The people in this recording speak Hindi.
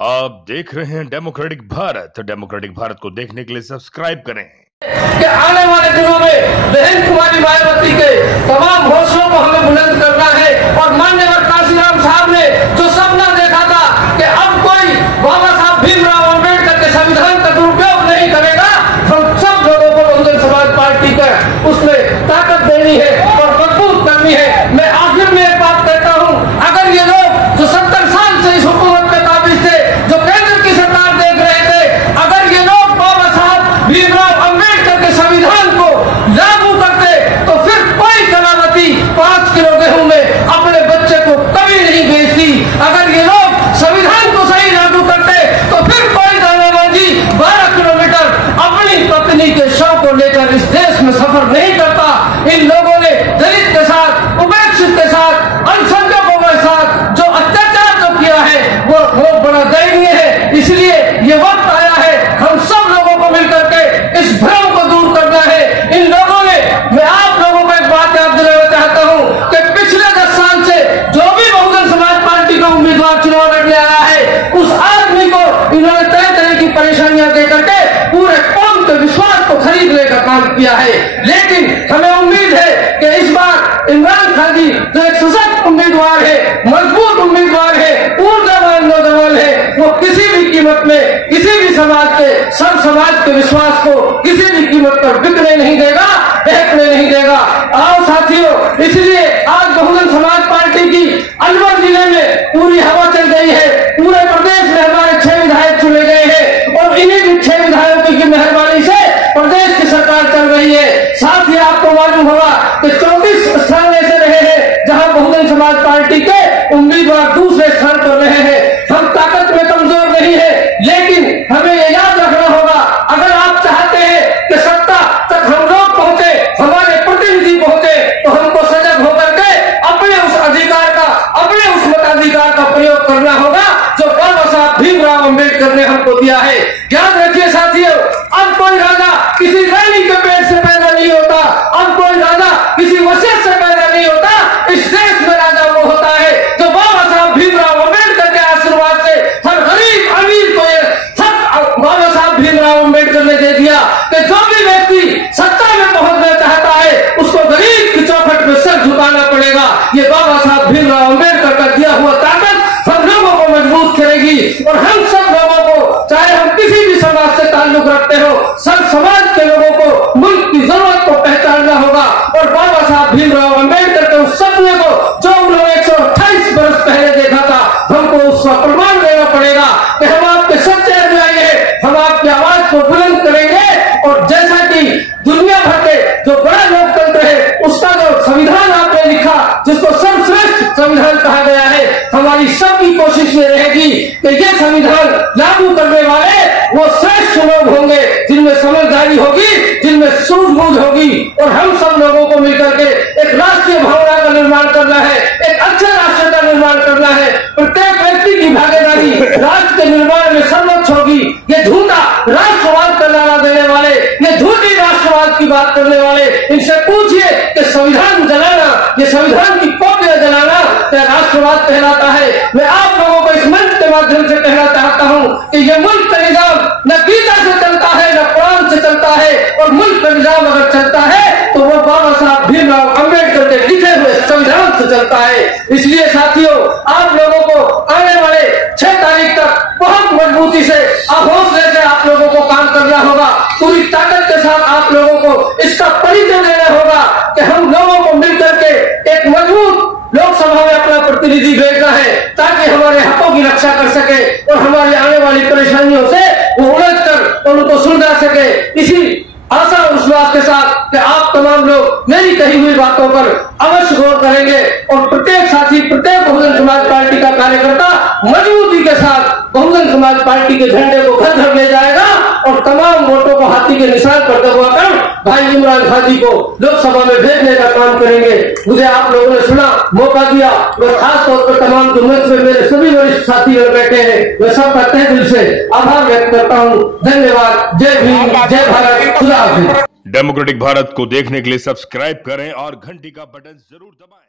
आप देख रहे हैं डेमोक्रेटिक भारत। डेमोक्रेटिक भारत को देखने के लिए सब्सक्राइब करें। कि आने वाले दिनों में बहन कुमारी मायावती के तमाम हौसलों को हमें बुलंद करना है। और माननीय काशीराम साहब ने जो सपना देखा था कि अब कोई बाबा साहब भीमराव अम्बेडकर के संविधान का दुरुपयोग नहीं करेगा, हम सब लोगों को बहुजन समाज पार्टी का उसमें ताकत देनी है और मजबूत करनी है। मैं आखिर में एक बात कहता हूँ, अगर ये लोग जो 70 साल से इस हुकूमत पे काबिज थे, जो केंद्र की सरकार देख रहे थे, अगर ये लोग बाबा साहब भीमराव अम्बेडकर के संविधान को लागू करते तो फिर कोई कलावती 5 किलो गेहूं में अपने बच्चे को कभी नहीं बेचती। अगर ये लोग संविधान को सही लागू करते तो फिर कोई दानाबाजी 12 किलोमीटर अपनी पत्नी के शव को लेकर इस देश में सफर नहीं करता। इन लोगों ने दलित के साथ, उपेक्षित के साथ, अल्पसंख्यकों के साथ जो अत्याचार जो किया है वो बहुत बड़ा दयनीय है। इसलिए ये वक्त आया है हम सब लोगों को मिलकर के इस भ्रम को दूर करना है। इन लोगों ने, मैं आप लोगों को एक बात याद दिलाना चाहता हूं कि पिछले 10 साल से जो भी बहुजन समाज पार्टी का उम्मीदवार चुनाव लड़ने आया है, उस आदमी को इन्होंने तरह तरह की परेशानियां देकर के पूरे कौम के विश्वास को खरीदने का काम किया है। लेकिन हमें उम्मीद है कि इस बार इमरान खान जी जो एक सशक्त उम्मीदवार है, मजबूत उम्मीदवार है, ऊर्जावान नौजवान है, वो किसी भी कीमत में किसी भी समाज के, सब समाज के विश्वास को किसी भी कीमत पर बिकने नहीं देगा, बहकने नहीं देगा। आओ साथियों, इसलिए आज बहुजन समाज पार्टी की अलवर जिले में पूरी हवा चल गई है। पूरे प्रदेश में हमारे 6 विधायक चुने गए हैं और इन्हीं 6 विधायकों की मेहरबानी से प्रदेश की सरकार चल रही है। साथ ही आपको मालूम होगा कि 34 स्थान ऐसे रहे हैं जहां बहुजन समाज पार्टी के उम्मीदवार दूसरे स्थान पर रहे हैं। हम ताकत में कमजोर नहीं है, लेकिन हमें ये याद रखना होगा, अगर आप चाहते हैं कि सत्ता तक हम लोग पहुंचे, हमारे प्रतिनिधि पहुंचे, तो हमको सजग होकर के अपने उस अधिकार का, अपने उस मताधिकार का प्रयोग करना होगा जो बाबा साहब भीमराव अम्बेडकर ने हमको दिया है। याद रखिए साथियों, अब कोई राजा किसी रानी के पेट से पैदा नहीं होता, अब कोई राजा किसी वसीयत से पैदा नहीं होता। इस देश में राजा वो होता है जो बाबा साहब भीमराव अम्बेडकर के आशीर्वाद से हर गरीब अमीर को ये सब बाबा साहब भीमराव अम्बेडकर ने दे दिया कि जो भी व्यक्ति सत्ता में पहुंचना चाहता है उसको गरीब की चौखट में सर झुकाना पड़ेगा। ये बाबा साहब भीमराव अम्बेडकर का दिया हुआ ताकत हम लोगों को मजबूत करेगी। और हम सब लोगों को, चाहे हम किसी भी समाज से ताल्लुक रखते हो, सब समाज के लोगों को मुल्क की जरूरत को पहचानना होगा और बाबा साहब भीमराव अम्बेडकर के उस सपने को जो उन्होंने 128 वर्ष पहले देखा था, हमको उसका प्रमाण देना पड़ेगा कि हम आपके सच्चे अनुयायी हैं, हम आपकी आवाज को बुलंद करेंगे। और जैसा कि दुनिया भर के जो बड़ा लोकतंत्र है उसका जो संविधान आपने लिखा, जिसको सर्वश्रेष्ठ संविधान कहा गया है, हमारी सबकी कोशिश ये रहेगी कि ये संविधान लागू करने वाले वो श्रेष्ठ लोग होंगे जिनमें समझदारी होगी, जिनमें सूझबूझ होगी। और हम सब लोगों को मिलकर के एक राष्ट्रीय भावना का निर्माण करना है, एक अच्छे राष्ट्र का निर्माण करना है। प्रत्येक व्यक्ति की भागीदारी राष्ट्र के निर्माण में सर्वोच्च होगी। ये झूठा राष्ट्रवाद का नारा देने वाले, ये झूठी राष्ट्रवाद की बात करने वाले, इनसे पूछिए कि संविधान जलाना, ये संविधान की कॉपियां जलाना क्या राष्ट्रवाद कहलाता है? मैं आप लोगों को इस मंच के माध्यम से कहना चाहता हूं कि ये मुल्क का निजाम न गीता से चलता है, न कुरान से चलता है। और मुल्क का निजाम अगर चलता है तो वो बाबा साहब भीमराव अम्बेडकर के लिखे हुए संविधान से चलता है। इसलिए साथियों, आप लोगों को आने वाले 6 तारीख तक बहुत मजबूती से, हौसले से आप लोगों को काम करना होगा। पूरी ताकत के साथ आप लोगों को इसका परिचय देना होगा कि हम लोगों को मिलकर के एक मजबूत लोकसभा में अपना प्रतिनिधि भेजना है ताकि हमारे हकों की रक्षा कर सके और हमारी आने वाली परेशानियों से वो उलझ कर उनको सुलझा सके। इसी आशा और विश्वास के साथ कि आप तमाम लोग मेरी कही हुई बातों पर अवश्य गौर करेंगे और प्रत्येक साथी, प्रत्येक बहुजन समाज पार्टी का कार्यकर्ता मजबूती के साथ बहुजन समाज पार्टी के झंडे को घर घर ले जाएगा और तमाम वोटों को हाथी के निशान पर दबाकर भाई इमरान खान जी को लोकसभा में भेजने का काम करेंगे। मुझे आप लोगों ने सुना, मौका दिया, मैं खास तौर पर तमाम मंच में मेरे सभी वरिष्ठ साथी बैठे हैं, मैं सबका तहे दिल से आभार व्यक्त करता हूँ। धन्यवाद। जय भीम, जय भारत, खुदा हाफिज। डेमोक्रेटिक भारत को देखने के लिए सब्सक्राइब करें और घंटी का बटन जरूर दबाएं।